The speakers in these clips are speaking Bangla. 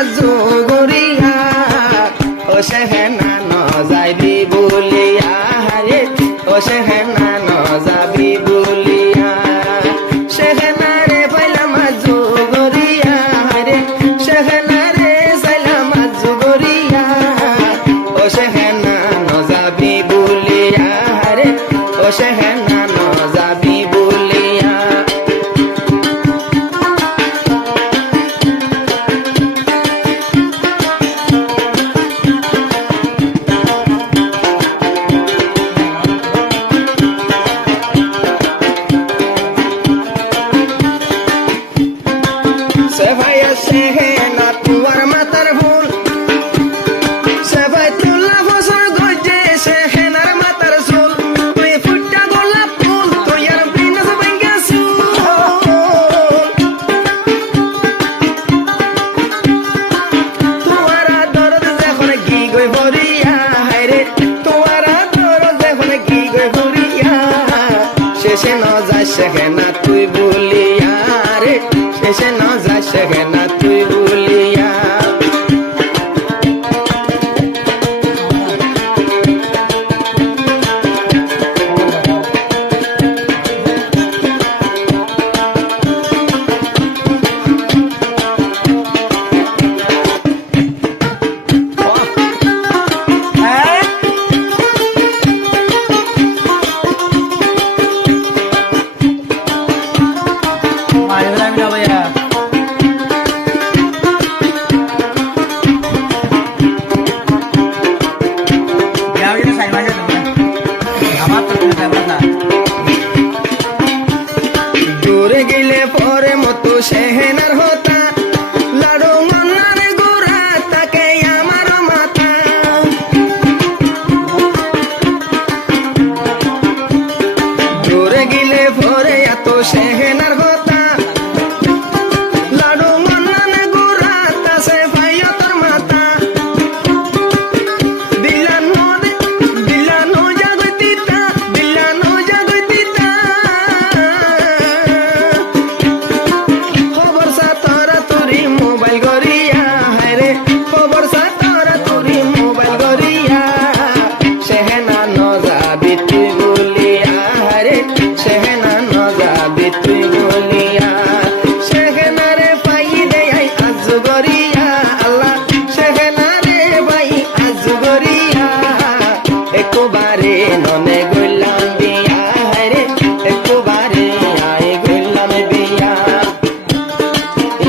মাজু গরিয়া ও সেহেনা ন যাইবি বলিয়া রে ও সেহেনা ন যাবি বলিয়া সেহেনা রে পাইলা মাজু গরিয়া রে সেহেনা রে সাইলা মাজু গরিয়া ও সেহেনা ন যাবি বলিয়া রে ও সেহেনা ন যাবি বলিয়া সেভাইয়া সেহেনা তুয়ার মাতার ভুল সেভাই তুলা ফসল গজে সেহেনার মাতার চুল তুই ফুটা গোলাপ ফুল তুই আর বিনাশ ভাঙ্গা চুল তুয়ারা দরদ যখন গি গই ভরিয়া হায়রে তুয়ারা দরদ যখন গি গই ভরিয়া শেষে ন যায় সেহেনা তুই বলিয়া রে শেষে ন যায় সেহেনা তুই বলিয়া দূরে গেলে পরে মতো সেহেনার হতা লাড়ু মন্নার গোড়া তাকে আমার মাথা দূরে গেলে পরে এত সেহেনার হতা লাড়ু মন্নার গোড়া তাসে ভাইয়া তোর মাথা দিলানো জাগতিতা খবর সাতরা তুরি মোবাইল গরিয়া হায়রে খবর সাতরা তুরি মোবাইল গরিয়া সেহেনা ন যাবি তুই বলিয়া হায়রে সেহেনা ন যাবি তুই বলিয়া সেহেনা রে পাই দে আই আজ গরিয়া আল্লাহ সেহেনা রে পাই আজ গরিয়া একবারে ননে গইলাম বিয়া হায়রে একবারে আই গইলাম বিয়া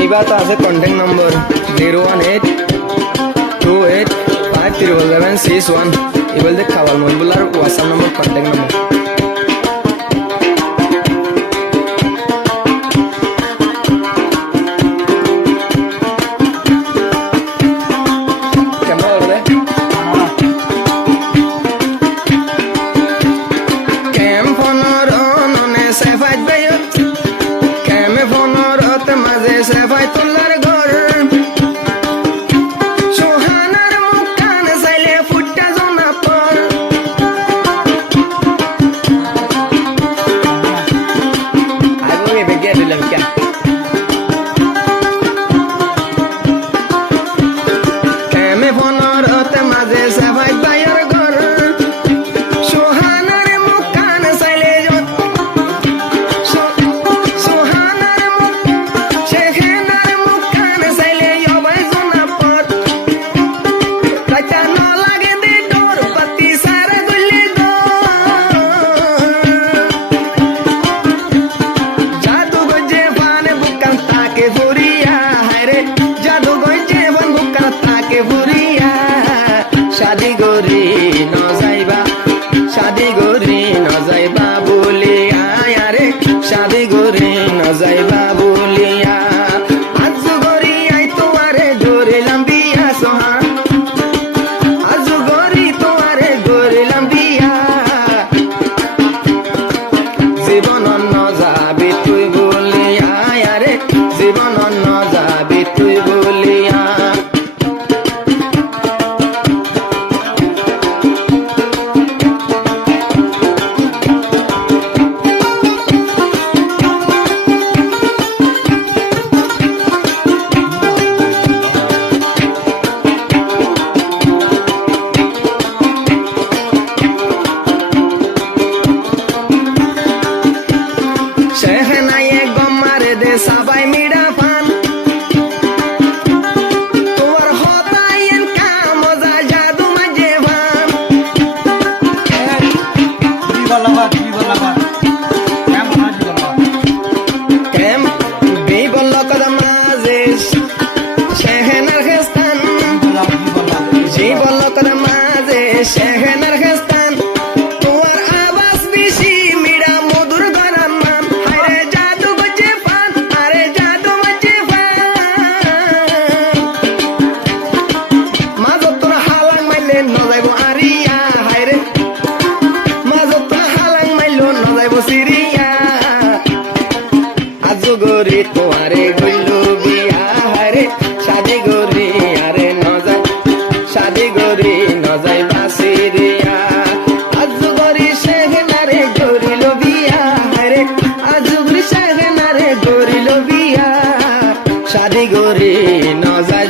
এইবার তো আছে কন্ট্যাক্ট নম্বর 01828531161 এবার দেখ খাওয়াল মহিবুলার হোয়াটসঅ্যাপ নম্বর কন্ট্যাক্ট নম্বর কেমন বলবে কেম ফোনর ননে সেফাইত বাইত কেমে ফোনরত মাঝে সেফাই তোলার ঘর সোহানার মুখ কান চাইলে ফুটা জনা পর আগে বেগে দিলাম কে কেমে ফোনরত মাঝে সেফাই বাইর ঘর সোহানার মুখ কান চাইলে সোহানার মুখ সেহেনার মুখ কান চাইলে অবাই জনা পর রাইতা ন লাগে দে ডোর পাতি সারা গলি গো জাদু গজে বান বুকান তাকে ভরিয়া হায়রে জাদু গজে বান বুকান তাকে ভরিয়া শাদি গরি ন যাইবা শাদি গরি ন যাইবা বলিয়া রে শাদি গরি ন যাইবা বলিয়া আজ গরি আই তোয়ারে ধরিলাম বিয়া সোহা আজ গরি তোয়ারে ধরিলাম বিয়া জীবন ন যাবি তুই বলিয়া রে জীবন ন যাবি তুই বলিয়া শাদি গরি ন যাইবা